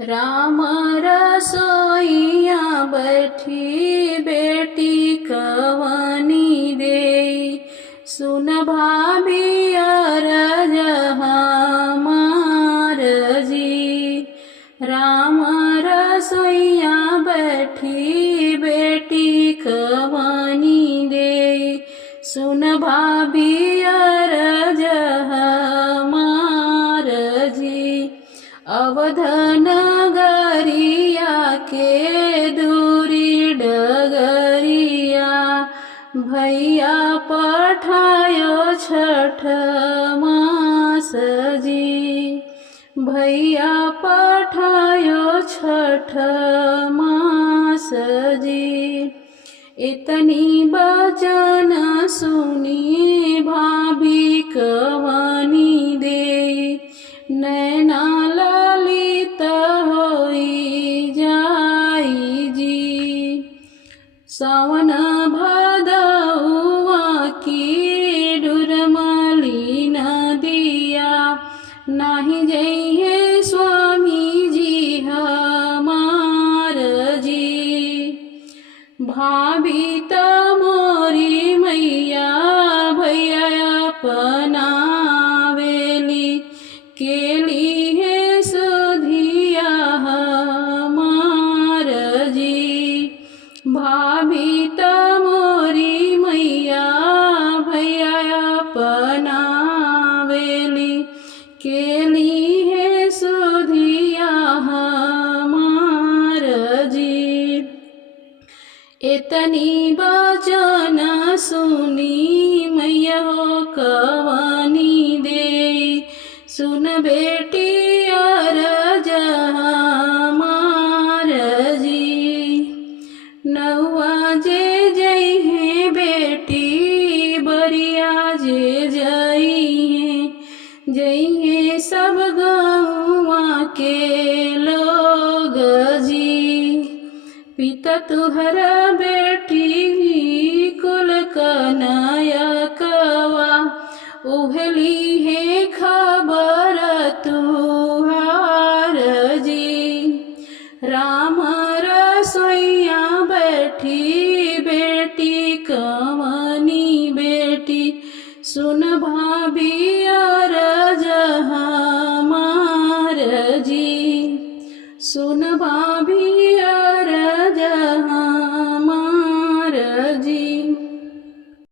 राम रसोइया बैठी बेटी कवनी दे। सुन भाभी अरज हमार जी। राम रसोइया बैठी बेटी कवनी दे। सुन भाभी अरज हमार जी। अवध नगरिया के दूरी डगरिया भैया पठायो छठ मास जी। भैया पठायो छठ मास जी। इतनी बचन सुनी भाभी कवनी दे। नैना ललित होई जाई जी। सावन भदौआ की डुरमली नदिया नाही जइहे स्वामी जी हमार जी। भाभी त मोरी मैया भैया अपनावेली। केली है सुधिया हमार जी। भाभी त मोरी मैया भैया अपनावेली। केली है सुधिया हमार जी। इतनी बचन सुनी मैया हो कवनी दे। सुन बेटी अरज हमार जी। नौआ जे जइहे बेटी बरिया जे जइहे सब गौआ के लोग जी। पिता तुहरा बेटी कुल कनायकवा उहली है खबर तुहार जी। राम रसोइया बैठी बेटी कवनी बेटी। सुन भाभी अरज हमार जी। सुन भाभी